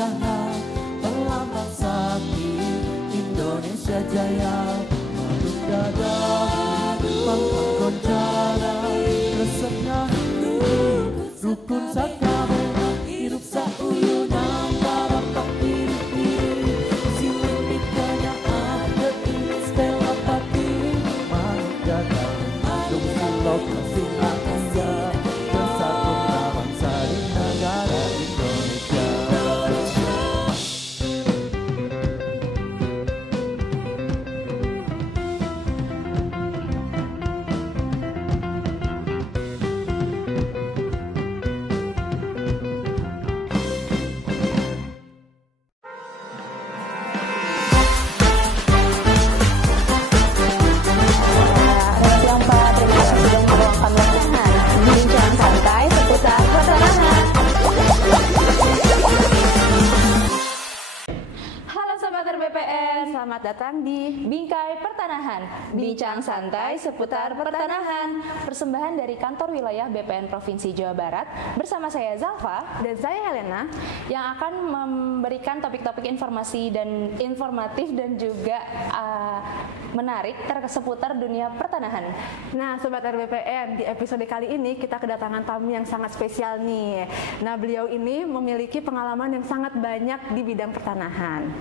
wajahnya melambang sakti Indonesia Jaya. Madu dada, pangkang gonjala, resepnya rukun sakame, hidup sauyunan para pakiri-kiri, siling mikanya ada ini stella pati, madu dada, dong silok kasih aja, bersatu bangsa di negara Indonesia. Selamat datang di Bingkai Pertanahan, bincang santai seputar pertanahan. Persembahan dari kantor wilayah BPN Provinsi Jawa Barat bersama saya Zalfa dan saya Helena yang akan memberikan topik-topik informasi dan informatif dan juga menarik seputar dunia pertanahan. Nah, Sobat RBPN, di episode kali ini kita kedatangan tamu yang sangat spesial nih. Nah, beliau ini memiliki pengalaman yang sangat banyak di bidang pertanahan.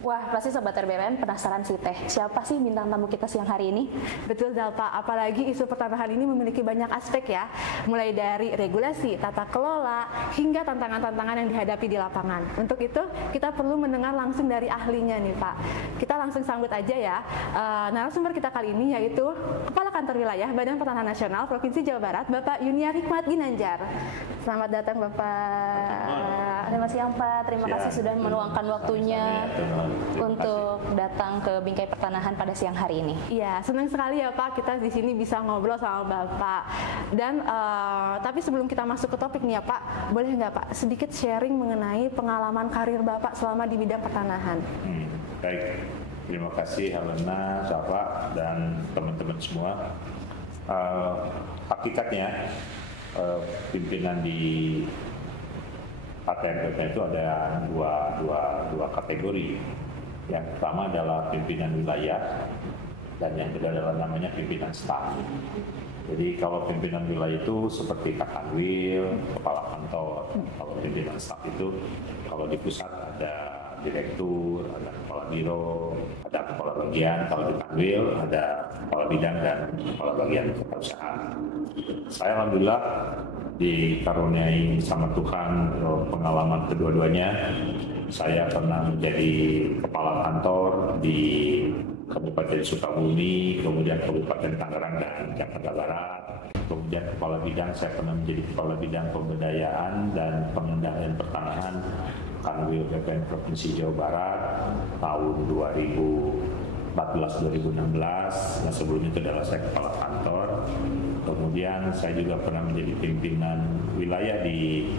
Wah, pasti Sobat RBPN penasaran sih Teh, siapa sih bintang tamu kita siang hari ini? Betul Zalpa, apalagi isu pertanahan ini memiliki banyak aspek ya, mulai dari regulasi, tata kelola, hingga tantangan-tantangan yang dihadapi di lapangan. Untuk itu, kita perlu mendengar langsung dari ahlinya nih Pak. Kita langsung sambut aja ya, narasumber kita kali ini yaitu Kepala Kantor Wilayah Badan Pertanahan Nasional Provinsi Jawa Barat, Bapak Yuniar Hikmat Ginanjar. Selamat datang Bapak. Selamat siang Pak, terima kasih sudah meluangkan waktunya untuk datang ke Bingkai Pertanahan pada siang hari ini. Iya, senang sekali ya Pak kita di sini bisa ngobrol sama Bapak. Dan tapi sebelum kita masuk ke topik nih ya Pak, boleh nggak Pak sedikit sharing mengenai pengalaman karir Bapak selama di bidang pertanahan? Baik, terima kasih Helena, Zalfa, dan teman-teman semua. Hakikatnya pimpinan di ATN BPN itu ada dua kategori. Yang pertama adalah pimpinan wilayah dan yang kedua adalah namanya pimpinan staf. Jadi kalau pimpinan wilayah itu seperti Kakanwil, kepala kantor. Kalau pimpinan staf itu kalau di pusat ada direktur, ada kepala biro, ada kepala bagian. Kalau di Kanwil ada kepala bidang dan kepala bagian kepala. Saya alhamdulillah dikaruniai sama Tuhan pengalaman kedua-duanya. Saya pernah menjadi kepala kantor di Kabupaten Sukabumi, kemudian Kabupaten Tangerang dan Jakarta Barat. Kemudian kepala bidang, saya pernah menjadi kepala bidang pemberdayaan dan pengendalian pertanahan Kanwil BPN Provinsi Jawa Barat tahun 2014-2016. Nah, sebelumnya itu adalah saya kepala kantor. Kemudian saya juga pernah menjadi pimpinan wilayah di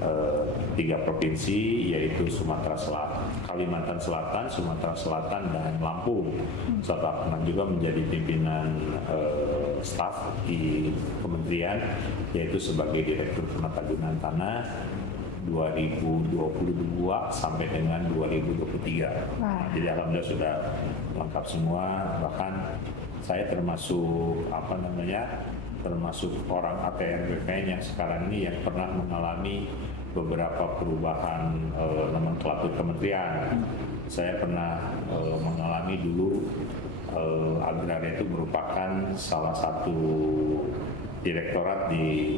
3 provinsi, yaitu Sumatera Selatan, Kalimantan Selatan, Sumatera Selatan, dan Lampung. Serta pernah juga menjadi pimpinan staf di kementerian, yaitu sebagai Direktur Penata Gunaan Tanah 2022 sampai dengan 2023. Nah, jadi alhamdulillah sudah lengkap semua. Bahkan saya termasuk termasuk orang ATN BPN yang sekarang ini yang pernah mengalami beberapa perubahan nomenklatur kementerian. Saya pernah mengalami dulu agraria itu merupakan salah satu direktorat di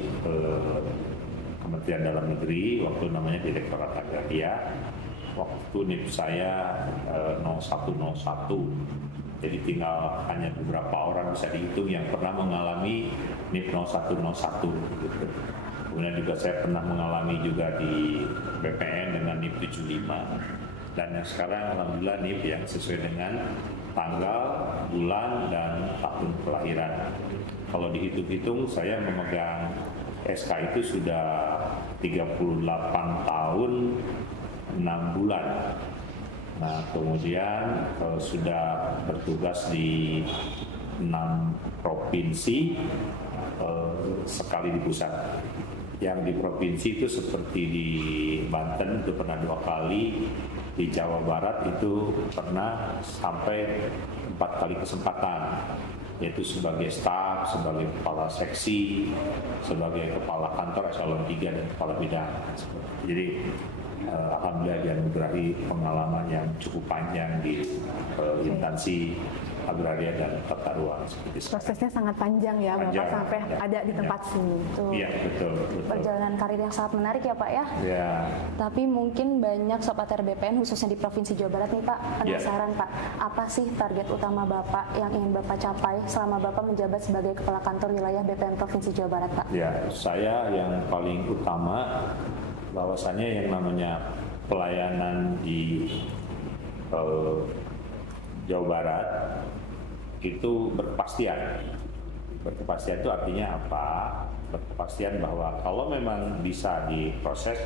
Kementerian Dalam Negeri, waktu namanya Direktorat Agraria. Waktu NIP saya 0101. Jadi tinggal hanya beberapa orang bisa dihitung yang pernah mengalami NIP 0101 gitu. Kemudian juga saya pernah mengalami juga di BPN dengan NIP 75. Dan yang sekarang alhamdulillah NIP yang sesuai dengan tanggal, bulan, dan tahun kelahiran. Kalau dihitung-hitung saya memegang SK itu sudah 38 tahun 6 bulan. Nah, kemudian sudah bertugas di 6 provinsi, sekali di pusat. Yang di provinsi itu seperti di Banten itu pernah 2 kali, di Jawa Barat itu pernah sampai 4 kali kesempatan, yaitu sebagai staf, sebagai kepala seksi, sebagai kepala kantor eselon 3 dan kepala bidang. Jadi alhamdulillah dianugerahi pengalaman yang cukup panjang di instansi agraria dan tata ruang seperti itu. Prosesnya sangat panjang ya, Bapak, sampai ada di tempat sini. Iya, betul. Perjalanan karir yang sangat menarik ya Pak ya. Ya. Tapi mungkin banyak Sobat RBPN khususnya di Provinsi Jawa Barat nih Pak, penasaran Pak, apa sih target utama Bapak yang ingin Bapak capai selama Bapak menjabat sebagai Kepala Kantor Wilayah BPN Provinsi Jawa Barat Pak? Ya, saya yang paling utama bahwasannya yang namanya pelayanan di Jawa Barat itu berkepastian. Berkepastian itu artinya apa? Berkepastian bahwa kalau memang bisa diproses,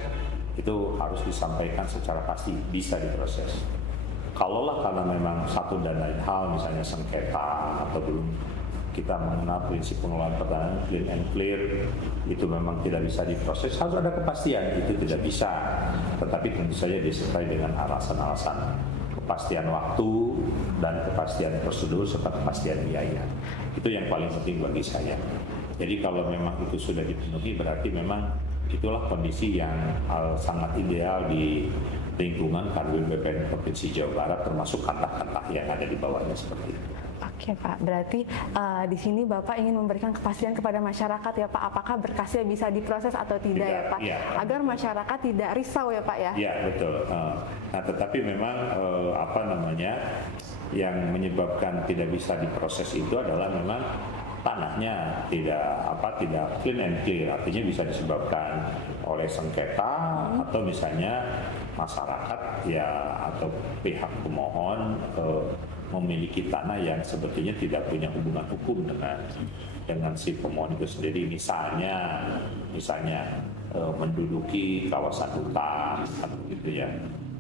itu harus disampaikan secara pasti bisa diproses. Kalaulah karena memang satu dan lain hal, misalnya sengketa atau belum kita mengenal prinsip pengelolaan pertanian clean and clear, itu memang tidak bisa diproses, harus ada kepastian, itu tidak bisa. Tetapi tentu saja disertai dengan alasan-alasan kepastian waktu dan kepastian prosedur serta kepastian biaya. Itu yang paling penting bagi saya. Jadi kalau memang itu sudah dipenuhi, berarti memang itulah kondisi yang sangat ideal di lingkungan Kanwil BPN Provinsi Jawa Barat, termasuk kantah-kantah yang ada di bawahnya seperti itu. Oke Pak, berarti di sini Bapak ingin memberikan kepastian kepada masyarakat ya Pak, apakah berkasnya bisa diproses atau tidak ya Pak, agar masyarakat tidak risau ya Pak ya. Iya betul. Nah tetapi memang yang menyebabkan tidak bisa diproses itu adalah memang tanahnya tidak clean and clear, artinya bisa disebabkan oleh sengketa atau misalnya masyarakat ya atau pihak pemohon memiliki tanah yang sebetulnya tidak punya hubungan hukum dengan si pemohon itu sendiri, misalnya menduduki kawasan hutan atau gitu ya,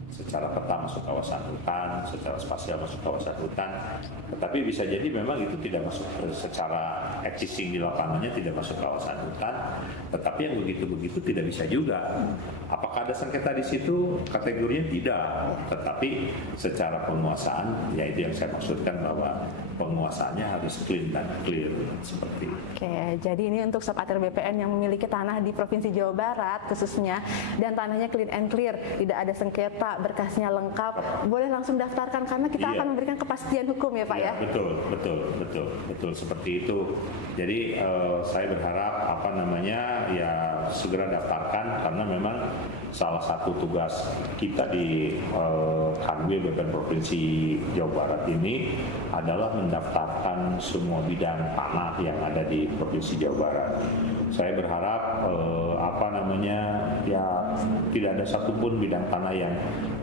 secara peta masuk kawasan hutan, secara spasial masuk kawasan hutan, tetapi bisa jadi memang itu tidak masuk secara existing di lapangannya, tidak masuk kawasan hutan, tetapi yang begitu-begitu tidak bisa juga. Apakah ada sengketa di situ? Kategorinya tidak, tetapi secara penguasaan, yaitu yang saya maksudkan bahwa penguasaannya harus clean dan clear seperti itu. Oke, jadi ini untuk Sobat RBPN yang memiliki tanah di Provinsi Jawa Barat khususnya, dan tanahnya clean and clear, tidak ada sengketa, berkasnya lengkap, boleh langsung daftarkan karena kita akan memberikan kepastian hukum ya Pak ya. Betul seperti itu. Jadi saya berharap segera daftarkan, karena memang salah satu tugas kita di Kanwil BPN Provinsi Jawa Barat ini adalah mendaftarkan semua bidang tanah yang ada di Provinsi Jawa Barat. Saya berharap tidak ada satupun bidang tanah yang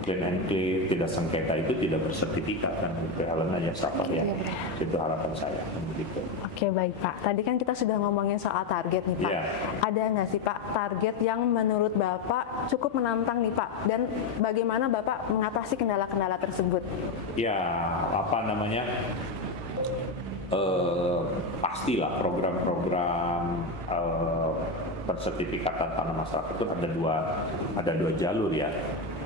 clean and clear, tidak sengketa itu tidak bersertifikat dan berhalangan ya sahabat ya. Itu harapan saya. Begitu. Oke baik Pak. Tadi kan kita sudah ngomongin soal target nih Pak. Ada nggak sih Pak target yang menurut Bapak cukup menantang nih Pak? Dan bagaimana Bapak mengatasi kendala-kendala tersebut? Ya pastilah program-program pensertifikatan tanah masyarakat itu ada dua jalur ya.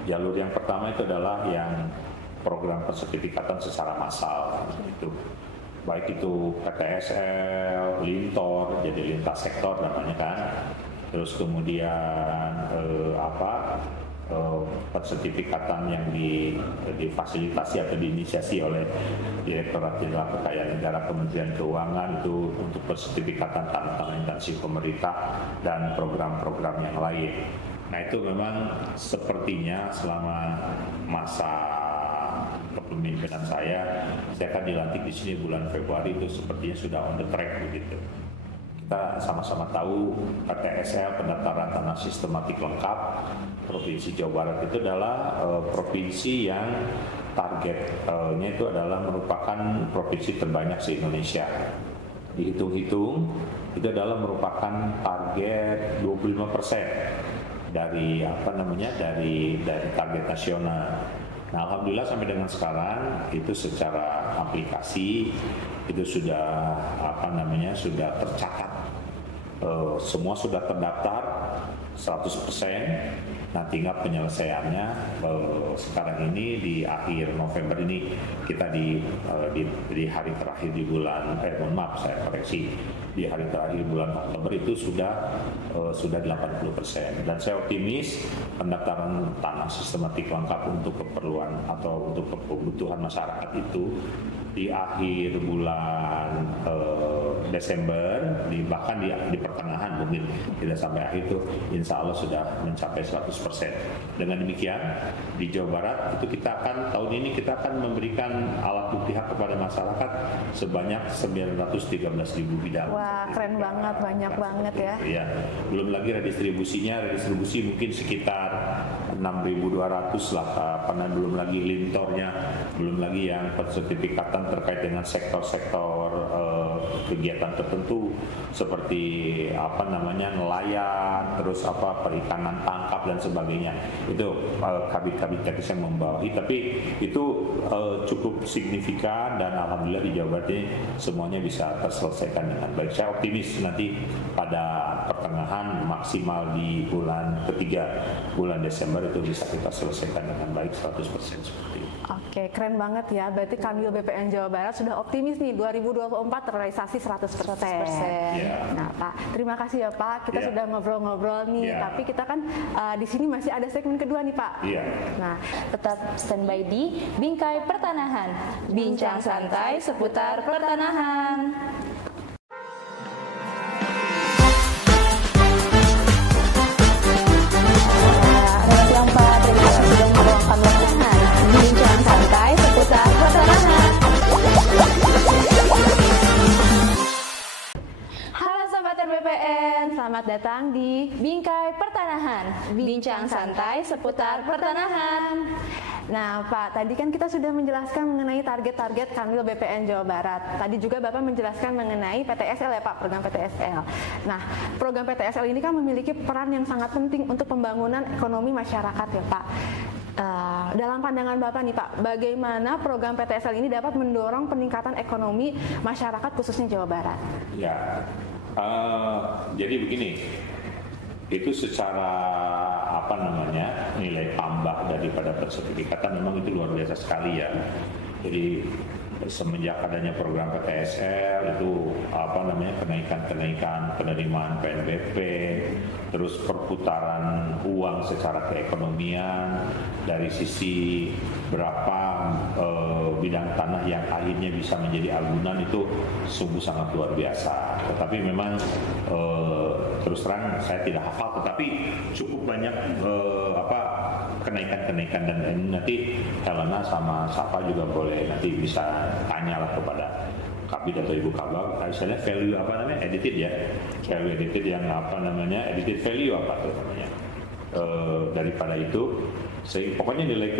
Jalur yang pertama itu adalah yang program pensertifikatan secara massal itu. Baik itu PTSL, Lintor, jadi lintas sektor namanya kan. Terus kemudian pensertifikatan yang difasilitasi atau diinisiasi oleh Direktorat Jenderal Kekayaan Negara Kementerian Keuangan itu untuk pensertifikatan tanah-tanah instansi pemerintah dan program-program yang lain. Nah itu memang sepertinya selama masa kepemimpinan saya akan dilantik di sini bulan Februari, itu sepertinya sudah on the track begitu. Kita sama-sama tahu PTSL, pendaftaran tanah sistematik lengkap Provinsi Jawa Barat itu adalah provinsi yang targetnya itu adalah merupakan provinsi terbanyak se-Indonesia. Dihitung-hitung itu adalah merupakan target 25% dari target nasional. Nah, alhamdulillah sampai dengan sekarang itu secara aplikasi itu sudah sudah tercatat, semua sudah terdaftar 100%. Nah, tinggal penyelesaiannya sekarang ini di akhir November ini kita di hari terakhir di bulan mohon maaf saya koreksi, di hari terakhir bulan Oktober itu sudah 80%. Dan saya optimis pendaftaran tanah sistematik lengkap untuk keperluan atau untuk kebutuhan masyarakat itu di akhir bulan Desember, bahkan di pertengahan mungkin tidak sampai akhir itu, insya Allah sudah mencapai 100%. Dengan demikian di Jawa Barat itu tahun ini kita akan memberikan alat bukti hak kepada masyarakat sebanyak 913.000 bidang. Wah, keren banget, banyak banget ya. Ya, belum lagi redistribusi mungkin sekitar 6.200 lah, karena belum lagi lintornya, belum lagi yang sertifikatan terkait dengan sektor-sektor kegiatan tertentu seperti nelayan, terus perikanan tangkap dan sebagainya. Itu kabit-kabit teknis yang membawahi, tapi itu cukup signifikan dan alhamdulillah di Jawa Barat ini semuanya bisa terselesaikan dengan baik. Saya optimis nanti pada pertengahan maksimal di bulan ketiga bulan Desember itu bisa kita selesaikan dengan baik 100% seperti itu. Oke, keren banget ya. Berarti Kanwil BPN Jawa Barat sudah optimis nih 2024 terrealisasi 100%. Yeah. Nah, Pak, terima kasih ya Pak. Kita sudah ngobrol-ngobrol nih, tapi kita kan di sini masih ada segmen kedua nih Pak. Nah, tetap standby di Bingkai Pertanahan. Bincang santai seputar pertanahan. Selamat siang Pak, terima kasih sudah meluangkan waktunya. Bincang santai seputar pertanahan. Halo Sobat RBPN, selamat datang di Bingkai Pertanahan. Bincang santai seputar pertanahan. Nah Pak, tadi kan kita sudah menjelaskan mengenai target-target Kanwil BPN Jawa Barat. Tadi juga Bapak menjelaskan mengenai PTSL ya Pak, program PTSL. Nah, program PTSL ini kan memiliki peran yang sangat penting untuk pembangunan ekonomi masyarakat ya Pak. Dalam pandangan Bapak nih Pak, bagaimana program PTSL ini dapat mendorong peningkatan ekonomi masyarakat khususnya Jawa Barat? Ya, jadi begini, itu secara nilai tambah daripada sertifikatan memang itu luar biasa sekali ya. Jadi semenjak adanya program PTSL itu kenaikan penerimaan PNBP, terus perputaran uang secara keekonomian dari sisi berapa bidang tanah yang akhirnya bisa menjadi agunan itu sungguh sangat luar biasa. Tetapi memang terus terang saya tidak hafal, tetapi cukup banyak kenaikan-kenaikan, dan ini nanti Helena sama Safa juga boleh nanti bisa tanyalah kepada Kabid atau Ibu Kabag, misalnya value edited ya, value edited yang edited value daripada itu. Pokoknya nilai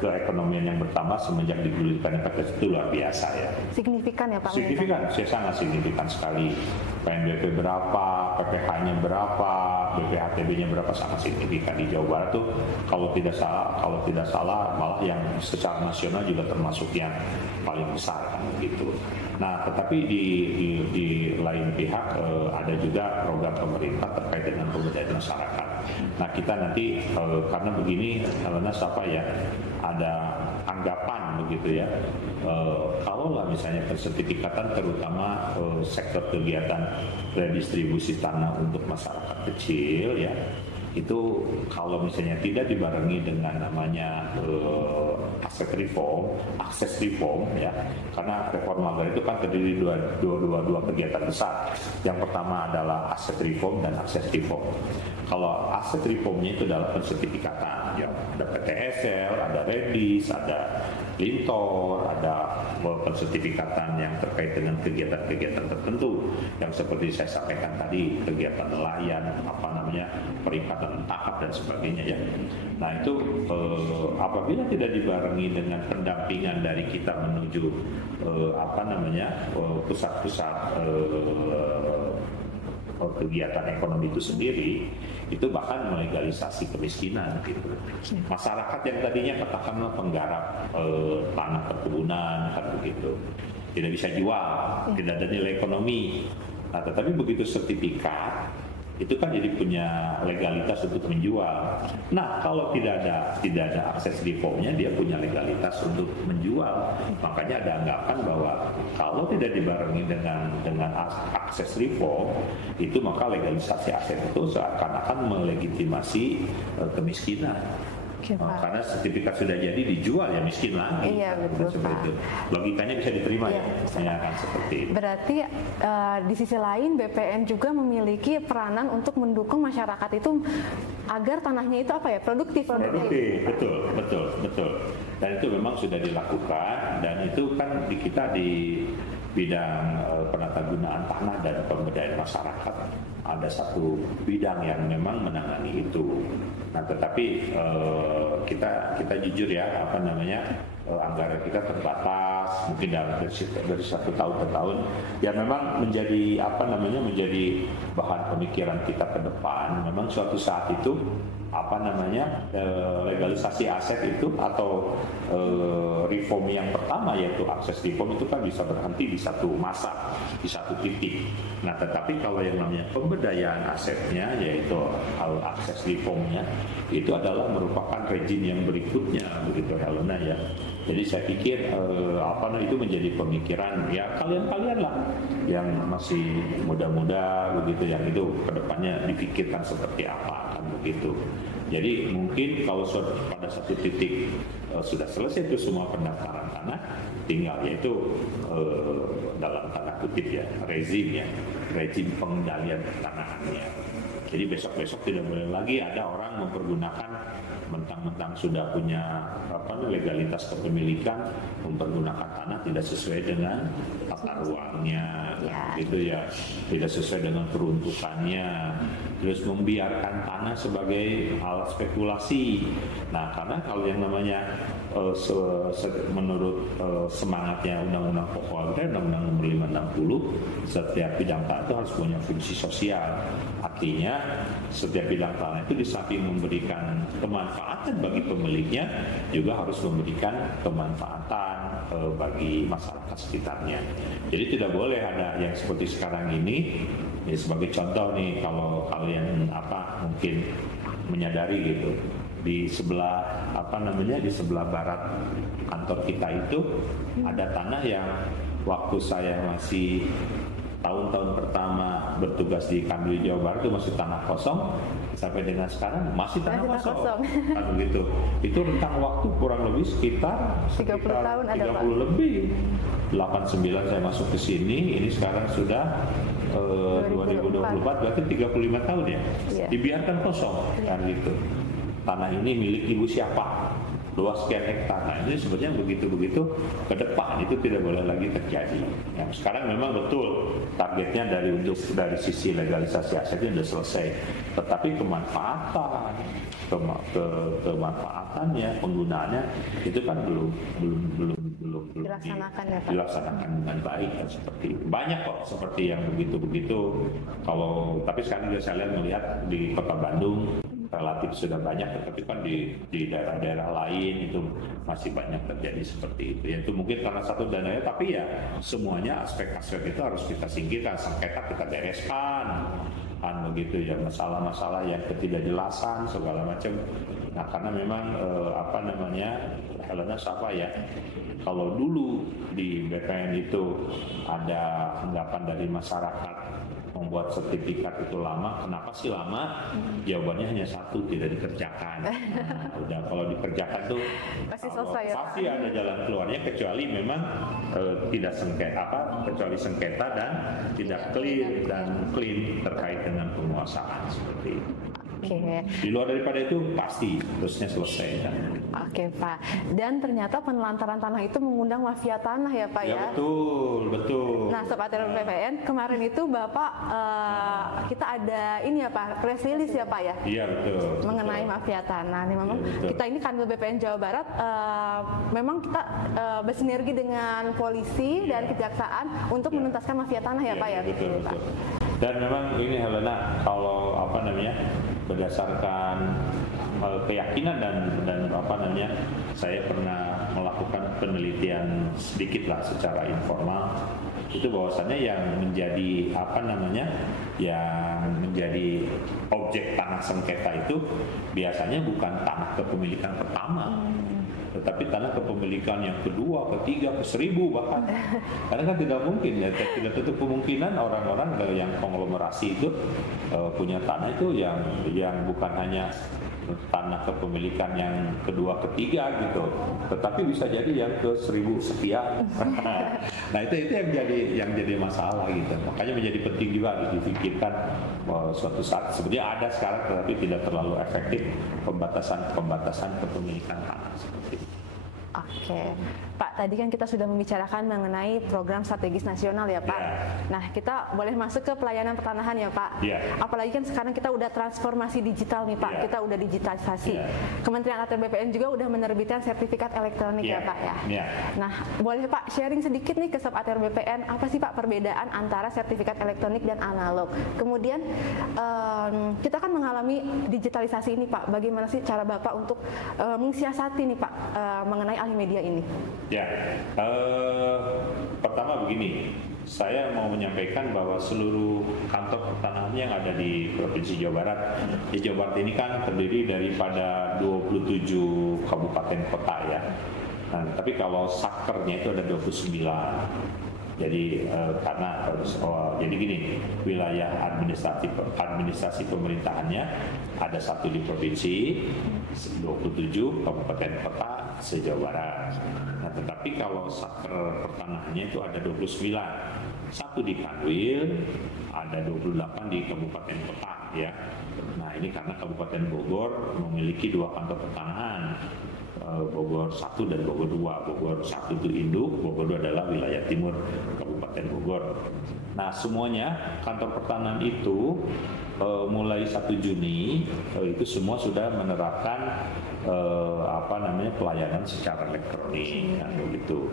keekonomian yang bertambah semenjak digulirkan PTS itu luar biasa ya. Signifikan ya Pak? Signifikan, sangat signifikan sekali. PNBP berapa, PPH-nya berapa, BPHTB-nya berapa, sangat signifikan di Jawa Barat tuh. Kalau tidak salah malah yang secara nasional juga termasuk yang paling besar kan begitu. Nah, tetapi di lain pihak ada juga program pemerintah terkait dengan pemberdayaan masyarakat. Nah, kita nanti karena begini, karena ada anggapan begitu ya. Kalau misalnya persertifikatan terutama sektor kegiatan redistribusi tanah untuk masyarakat kecil ya, itu kalau misalnya tidak dibarengi dengan namanya akses reform ya, karena reform agraria itu kan terdiri dua kegiatan besar. Yang pertama adalah aset reform dan akses reform. Kalau aset reformnya itu adalah pensertifikatan ya, ada PTSL, ada Redis, ada Lintor, ada pensertifikatan yang terkait dengan kegiatan-kegiatan tertentu yang seperti saya sampaikan tadi, kegiatan nelayan, perikanan tangkap dan sebagainya ya. Nah itu apabila tidak dibarengi dengan pendampingan dari kita menuju pusat-pusat kegiatan ekonomi itu sendiri, itu bahkan melegalisasi kemiskinan gitu. Masyarakat yang tadinya katakanlah penggarap tanah perkebunan kan begitu, tidak bisa jual, tidak ada nilai ekonomi. Nah, tetapi begitu sertifikat itu kan jadi punya legalitas untuk menjual. Nah, kalau tidak ada akses reformnya, dia punya legalitas untuk menjual. Makanya ada anggapan bahwa kalau tidak dibarengi dengan akses reform, itu maka legalisasi aset itu seakan-akan melegitimasi kemiskinan. Karena sertifikat sudah jadi dijual ya miskin lagi. Iya betul Pak. Itu. Logikanya bisa diterima iya, ya kan seperti itu. Berarti di sisi lain BPN juga memiliki peranan untuk mendukung masyarakat itu agar tanahnya itu apa ya produktif. Betul. Dan itu memang sudah dilakukan dan itu kan kita di bidang penatagunaan tanah dan pemberdayaan masyarakat ada satu bidang yang memang menangani itu. Nah, tetapi kita jujur ya, anggaran kita terbatas, mungkin dari satu tahun ke tahun, ya memang menjadi menjadi bahan pemikiran kita ke depan. Memang suatu saat itu legalisasi aset itu atau reform yang pertama yaitu akses reform itu kan bisa berhenti di satu masa, di satu titik. Nah, tetapi kalau yang namanya pemberdayaan asetnya yaitu akses reformnya itu adalah merupakan rezim yang berikutnya, begitu Helena ya. Jadi saya pikir itu menjadi pemikiran ya kalian lah yang masih muda-muda begitu, yang itu kedepannya dipikirkan seperti apa kan begitu. Jadi mungkin kalau pada satu titik sudah selesai itu semua pendaftaran tanah, tinggal yaitu dalam tanda kutip ya rezim pengendalian tanahannya. Jadi besok-besok tidak boleh lagi ada orang mempergunakan mentang-mentang sudah punya legalitas kepemilikan, mempergunakan tanah tidak sesuai dengan tata ruangnya, gitu ya, tidak sesuai dengan peruntukannya, terus membiarkan tanah sebagai alat spekulasi. Nah, karena kalau yang namanya menurut semangatnya Undang-Undang Pokok Agraria, Undang-Undang Nomor 560, setiap bidang tanah itu harus punya fungsi sosial. Artinya setiap bidang tanah itu di samping memberikan kemanfaatan bagi pemiliknya, juga harus memberikan kemanfaatan bagi masyarakat sekitarnya. Jadi tidak boleh ada yang seperti sekarang ini. Ya, sebagai contoh nih, kalau kalian mungkin menyadari gitu, di sebelah di sebelah barat kantor kita itu ada tanah yang waktu saya masih tahun-tahun pertama bertugas di Kanwil Jawa Barat itu masih tanah kosong, sampai dengan sekarang masih tanah kosong. Kan begitu. Itu rentang waktu kurang lebih sekitar 30 tahun 30 lebih. 89 saya masuk ke sini, ini sekarang sudah 2024 berarti 35 tahun ya. Dibiarkan kosong kan gitu. Tanah ini milik ibu siapa? Luas sekian hektar. Nah, ini sebenarnya begitu-begitu ke depan itu tidak boleh lagi terjadi. Yang sekarang memang betul targetnya dari sisi legalisasi asetnya sudah selesai, tetapi kemanfaatannya, penggunaannya itu kan belum dilaksanakan dengan baik kan, seperti itu. Banyak kok seperti yang begitu-begitu. Tapi sekarang juga saya melihat di Kota Bandung relatif sudah banyak, tetapi kan di daerah-daerah lain itu masih banyak terjadi seperti itu. Ya, itu mungkin karena satu dananya, tapi ya semuanya aspek-aspek itu harus kita singkirkan, sengketa kita bereskan, kan begitu ya, masalah-masalah yang ketidakjelasan segala macam. Nah, karena memang Helena ya, kalau dulu di BPN itu ada anggapan dari masyarakat membuat sertifikat itu lama. Kenapa sih lama? Jawabannya hanya satu, tidak dikerjakan. Nah, udah kalau dikerjakan tuh pasti selesai ya. Pasti ada jalan keluarnya, kecuali memang tidak kecuali sengketa dan tidak clear dan clean terkait dengan penguasaan seperti itu. Di luar daripada itu pasti terusnya selesai kan. Oke Pak. Dan ternyata penelantaran tanah itu mengundang mafia tanah ya Pak ya? Ya betul. Nah, Sobat BPN kemarin itu Bapak kita ada ini ya Pak, press release ya Pak ya? Iya betul. Mengenai mafia tanah. Nih memang kita ini Kanwil BPN Jawa Barat memang kita bersinergi dengan polisi dan kejaksaan untuk menuntaskan mafia tanah ya Pak ya? Betul. Dan memang ini Helena, kalau berdasarkan keyakinan dan apa namanya, saya pernah melakukan penelitian sedikit lah secara informal, itu bahwasannya yang menjadi apa namanya, yang menjadi objek tanah sengketa itu biasanya bukan tanah kepemilikan pertama, tetapi tanah kepemilikan yang kedua, ketiga, ke-1000 bahkan. Karena kan tidak mungkin ya, tidak tentu kemungkinan orang-orang yang konglomerasi itu punya tanah itu yang bukan hanya tanah kepemilikan yang kedua, ketiga gitu, tetapi bisa jadi yang ke-1000 sekian. Nah itu yang jadi masalah gitu. Makanya menjadi penting juga dipikirkan suatu saat, sebenarnya ada sekarang tetapi tidak terlalu efektif pembatasan kepemilikan tanah seperti itu. Oke, Pak, tadi kan kita sudah membicarakan mengenai program strategis nasional ya Pak. Nah, kita boleh masuk ke pelayanan pertanahan ya Pak. Apalagi kan sekarang kita udah transformasi digital nih Pak, kita udah digitalisasi. Kementerian ATR BPN juga udah menerbitkan sertifikat elektronik ya Pak ya. Nah, boleh Pak sharing sedikit nih ke Sob ATR BPN, apa sih Pak perbedaan antara sertifikat elektronik dan analog? Kemudian kita kan mengalami digitalisasi ini Pak, bagaimana sih cara Bapak untuk mensiasati nih Pak mengenai alih media ini? Pertama begini, saya mau menyampaikan bahwa seluruh kantor pertanahan yang ada di Provinsi Jawa Barat, di Jawa Barat ini kan terdiri daripada 27 kabupaten kota ya. Nah, tapi kalau sakernya itu ada 29. Jadi jadi gini, wilayah administrasi pemerintahannya ada satu di provinsi, 27 kabupaten kota se-Jawa Barat. Nah, tetapi kalau saker pertanahannya itu ada 29, satu di Kanwil, ada 28 di kabupaten kota ya. Nah ini karena Kabupaten Bogor memiliki 2 kantor pertanahan, Bogor 1 dan Bogor 2. Bogor 1 itu induk, Bogor 2 adalah wilayah timur Kabupaten Bogor. Nah semuanya kantor pertanahan itu mulai 1 Juni itu semua sudah menerapkan pelayanan secara elektronik kan, begitu.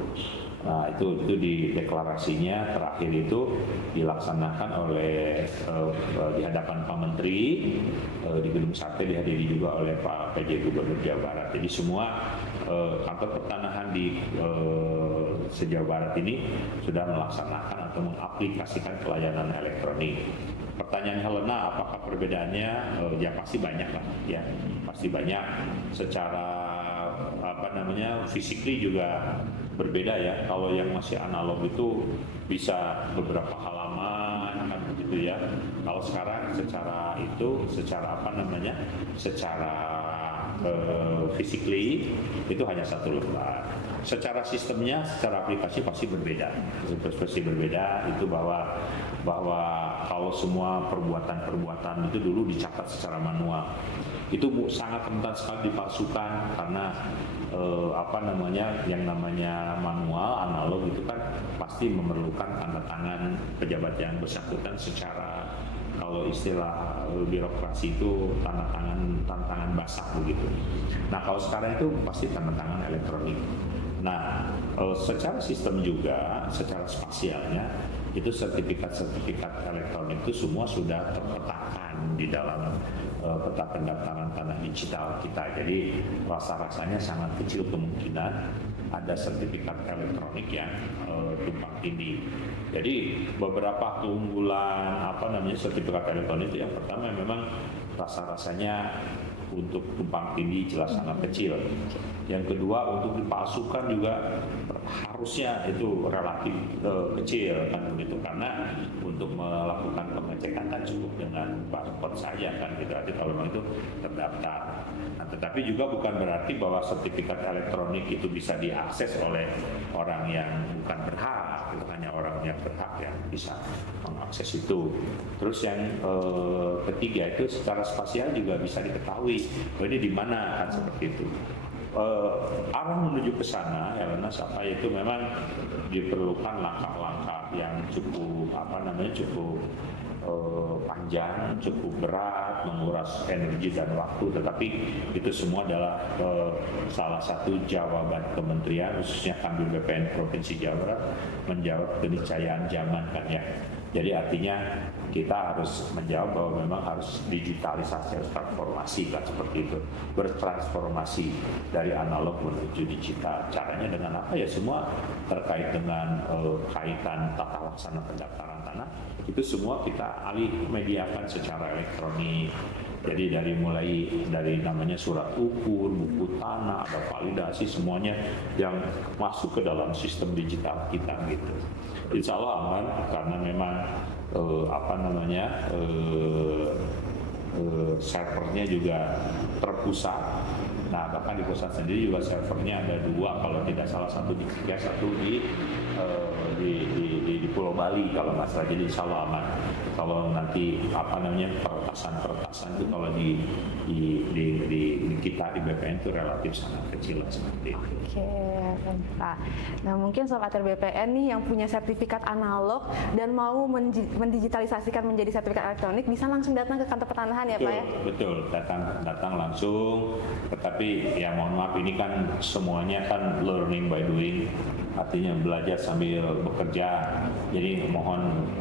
Nah itu di deklarasinya terakhir itu dilaksanakan oleh di hadapan Pak Menteri di Gedung Sate, dihadiri juga oleh Pak PJ Gubernur Jawa Barat. Jadi semua kantor pertanahan di se-Jawa Barat ini sudah melaksanakan atau mengaplikasikan pelayanan elektronik. Pertanyaan Helena, apakah perbedaannya? Ya pasti banyak lah, ya pasti banyak. Secara physically juga berbeda ya. Kalau yang masih analog itu bisa beberapa halaman kan begitu ya. Kalau sekarang secara physically itu hanya 1 lembar. Secara sistemnya, secara aplikasi pasti berbeda. Pasti berbeda itu bahwa kalau semua perbuatan itu dulu dicatat secara manual. Itu sangat rentan sekali dipalsukan karena yang namanya manual analog itu kan pasti memerlukan tanda tangan pejabat yang bersangkutan secara, kalau istilah birokrasi itu tanda tangan basah begitu. Nah kalau sekarang itu pasti tanda tangan elektronik. Nah secara sistem juga, secara spasialnya itu sertifikat elektronik itu semua sudah terpetakan di dalam peta pendaftaran tanah digital kita. Jadi rasa-rasanya sangat kecil kemungkinan ada sertifikat elektronik yang tumpang tindih. Jadi beberapa keunggulan sertifikat elektronik itu, yang pertama memang rasa-rasanya untuk tumpang tindih jelas sangat kecil. Yang kedua, untuk dipalsukan juga harusnya itu relatif kecil kan begitu, karena untuk melakukan pengecekan kan cukup dengan barcode saja kan gitu, kalau memang itu terdaftar. Nah, tetapi juga bukan berarti bahwa sertifikat elektronik itu bisa diakses oleh orang yang bukan berhak, itu hanya orang yang berhak yang bisa mengakses itu. Terus yang ketiga itu secara spasial juga bisa diketahui ini di mana kan seperti itu. Arah menuju ke sana, Helena, itu memang diperlukan langkah-langkah yang cukup panjang, cukup berat, menguras energi dan waktu, tetapi itu semua adalah salah satu jawaban kementerian, khususnya Kanwil BPN Provinsi Jawa Barat, menjawab keniscayaan zaman kan ya. Jadi artinya kita harus menjawab bahwa memang harus digitalisasi, harus transformasi kan seperti itu, bertransformasi dari analog menuju digital. Caranya dengan apa ya? Semua terkait dengan kaitan tata laksana pendaftaran tanah itu semua kita alih mediakan secara elektronik. Jadi dari namanya surat ukur, buku tanah, ada validasi, semuanya yang masuk ke dalam sistem digital kita gitu. Insya Allah aman karena memang servernya juga terpusat. Nah, bahkan di pusat sendiri juga servernya ada 2, kalau tidak salah, satu di Jogja, satu di Pulau Bali kalau nggak salah. Jadi insya Allah aman. Kalau nanti peretasan itu kalau di kita di BPN itu relatif sangat kecil seperti itu. Oke, Pak. Nah, mungkin sobat BPN nih yang punya sertifikat analog dan mau mendigitalisasikan menjadi sertifikat elektronik bisa langsung datang ke kantor pertanahan ya, betul, Pak ya? Betul, datang langsung. Tetapi ya mohon maaf, ini kan semuanya kan learning by doing. Artinya belajar sambil bekerja. Jadi mohon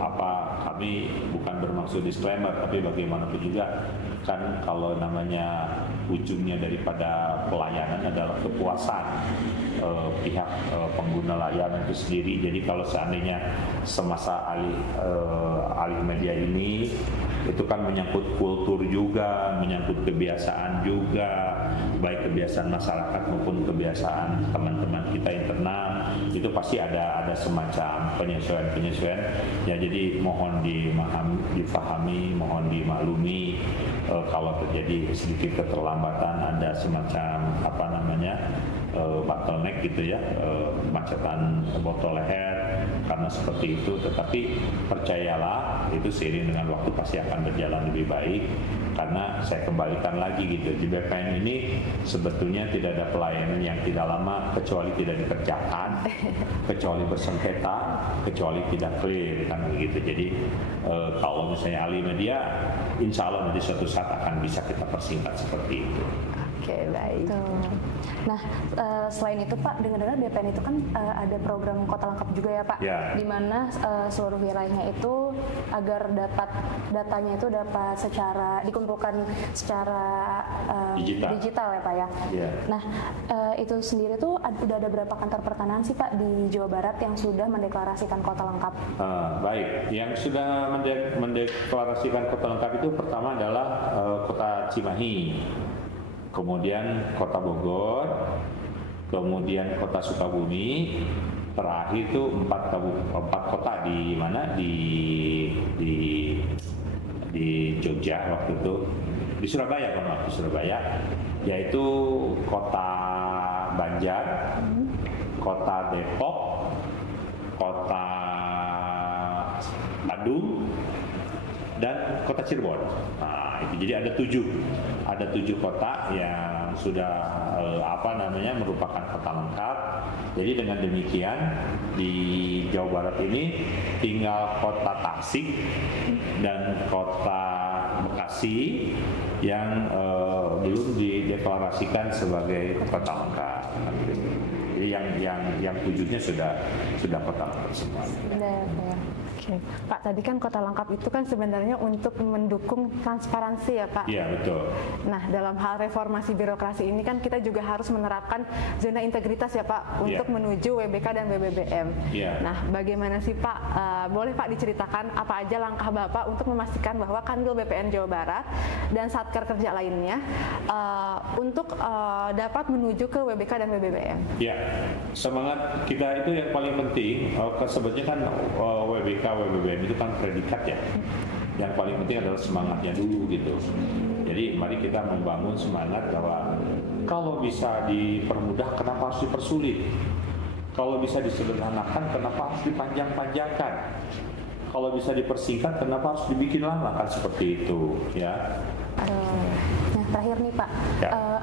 kami bukan bermaksud disclaimer, tapi bagaimanapun juga kan kalau namanya ujungnya daripada pelayanan adalah kepuasan pihak pengguna layanan itu sendiri. Jadi kalau seandainya semasa alih media ini itu kan menyangkut kultur juga, menyangkut kebiasaan juga, baik kebiasaan masyarakat maupun kebiasaan teman-teman kita internal, itu pasti ada semacam penyesuaian ya. Jadi mohon difahami, mohon dimaklumi kalau terjadi sedikit keterlambatan, ada semacam bottleneck gitu ya, macetan botol leher karena seperti itu. Tetapi percayalah, itu seiring dengan waktu pasti akan berjalan lebih baik. Karena saya kembalikan lagi gitu, di BPN ini sebetulnya tidak ada pelayanan yang tidak lama kecuali tidak dikerjakan, kecuali bersengketa, kecuali tidak clear kan begitu. Jadi kalau misalnya alih media, insya Allah nanti suatu saat akan bisa kita persingkat seperti itu. Oke, baik. Nah, selain itu Pak, dengar-dengar BPN itu kan ada program Kota Lengkap juga ya Pak, di mana seluruh wilayahnya itu agar datanya itu dapat dikumpulkan secara digital ya Pak ya. Nah, itu sendiri tuh udah ada berapa kantor pertanahan sih Pak di Jawa Barat yang sudah mendeklarasikan Kota Lengkap? Baik, yang sudah mendeklarasikan Kota Lengkap itu pertama adalah Kota Cimahi, kemudian Kota Bogor, kemudian Kota Sukabumi, terakhir itu 4 kota di mana di Jogja waktu itu, di Surabaya, di Surabaya, yaitu Kota Banjar, Kota Depok, Kota Bandung, dan Kota Cirebon. Nah, itu jadi ada 7 kota yang sudah merupakan kota lengkap. Jadi dengan demikian di Jawa Barat ini tinggal Kota Tasik dan Kota Bekasi yang belum dideklarasikan sebagai kota lengkap. Jadi yang 7-nya sudah kota lengkap semua. Oke. Pak, tadi kan Kota Lengkap itu kan sebenarnya untuk mendukung transparansi ya Pak? Iya, betul. Nah, dalam hal reformasi birokrasi ini kan kita juga harus menerapkan zona integritas ya Pak, untuk menuju WBK dan WBBM. Nah, bagaimana sih Pak, boleh Pak diceritakan apa aja langkah Bapak untuk memastikan bahwa Kanwil BPN Jawa Barat dan Satker Kerja lainnya untuk dapat menuju ke WBK dan WBBM? Ya, semangat kita itu yang paling penting. Sebetulnya kan WBK, WBBM itu kan predikat ya. Yang paling penting adalah semangatnya dulu gitu. Jadi mari kita membangun semangat bahwa kalau bisa dipermudah, kenapa harus dipersulit? Kalau bisa disederhanakan, kenapa harus dipanjang-panjangkan? Kalau bisa dipersingkat, kenapa harus dibikin lama? Kan seperti itu ya. Nah, terakhir nih Pak,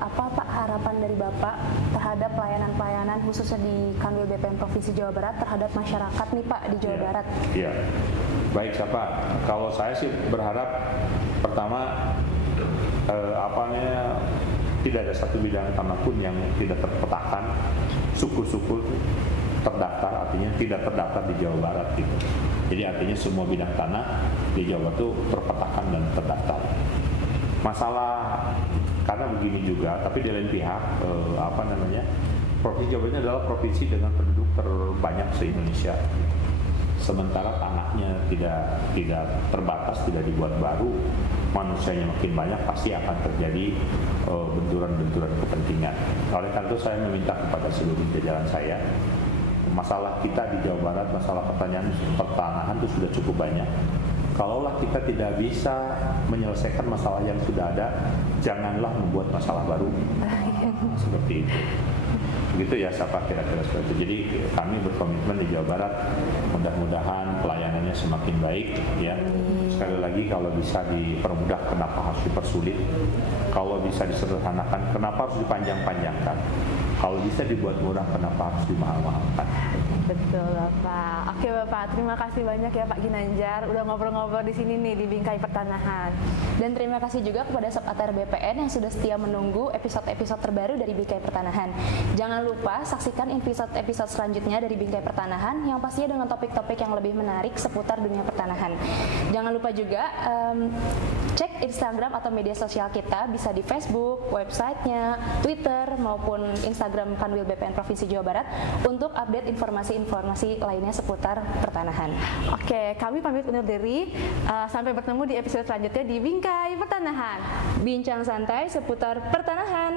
apa Pak harapan dari Bapak terhadap pelayanan-pelayanan khususnya di Kanwil BPN Provinsi Jawa Barat terhadap masyarakat nih Pak di Jawa Barat? Iya, baik Pak. Kalau saya sih berharap pertama tidak ada satu bidang tanah pun yang tidak terpetakan, suku-suku terdaftar, artinya tidak terdaftar di Jawa Barat gitu. Jadi artinya semua bidang tanah di Jawa Barat itu terpetakan dan terdaftar. Masalah karena begini juga, tapi di lain pihak Provinsi Jawa Barat ini adalah provinsi dengan penduduk terbanyak se-Indonesia. Sementara tanahnya tidak terbatas, tidak dibuat baru, manusianya makin banyak, pasti akan terjadi benturan-benturan kepentingan. Oleh karena itu saya meminta kepada seluruh jajaran saya, masalah kita di Jawa Barat, masalah pertanahan itu sudah cukup banyak. Kalaulah kita tidak bisa menyelesaikan masalah yang sudah ada, janganlah membuat masalah baru. Seperti itu. Begitu ya, siapa kira-kira seperti itu. Jadi kami berkomitmen di Jawa Barat, mudah-mudahan pelayanannya semakin baik ya. Sekali lagi, kalau bisa dipermudah kenapa harus dipersulit, kalau bisa disederhanakan kenapa harus dipanjang-panjangkan, kalau bisa dibuat murah kenapa harus dimahal-mahalkan. Betul Bapak. Oke Bapak, terima kasih banyak ya Pak Ginanjar udah ngobrol-ngobrol di sini nih di Bingkai Pertanahan. Dan terima kasih juga kepada Sob ATR BPN yang sudah setia menunggu episode-episode terbaru dari Bingkai Pertanahan. Jangan lupa saksikan episode-episode selanjutnya dari Bingkai Pertanahan yang pastinya dengan topik-topik yang lebih menarik seputar dunia pertanahan. Jangan lupa juga cek Instagram atau media sosial kita, bisa di Facebook, websitenya, Twitter maupun Instagram Kanwil BPN Provinsi Jawa Barat untuk update informasi lainnya seputar pertanahan. Oke, kami pamit undur diri. Sampai bertemu di episode selanjutnya di Bingkai Pertanahan. Bincang santai seputar pertanahan.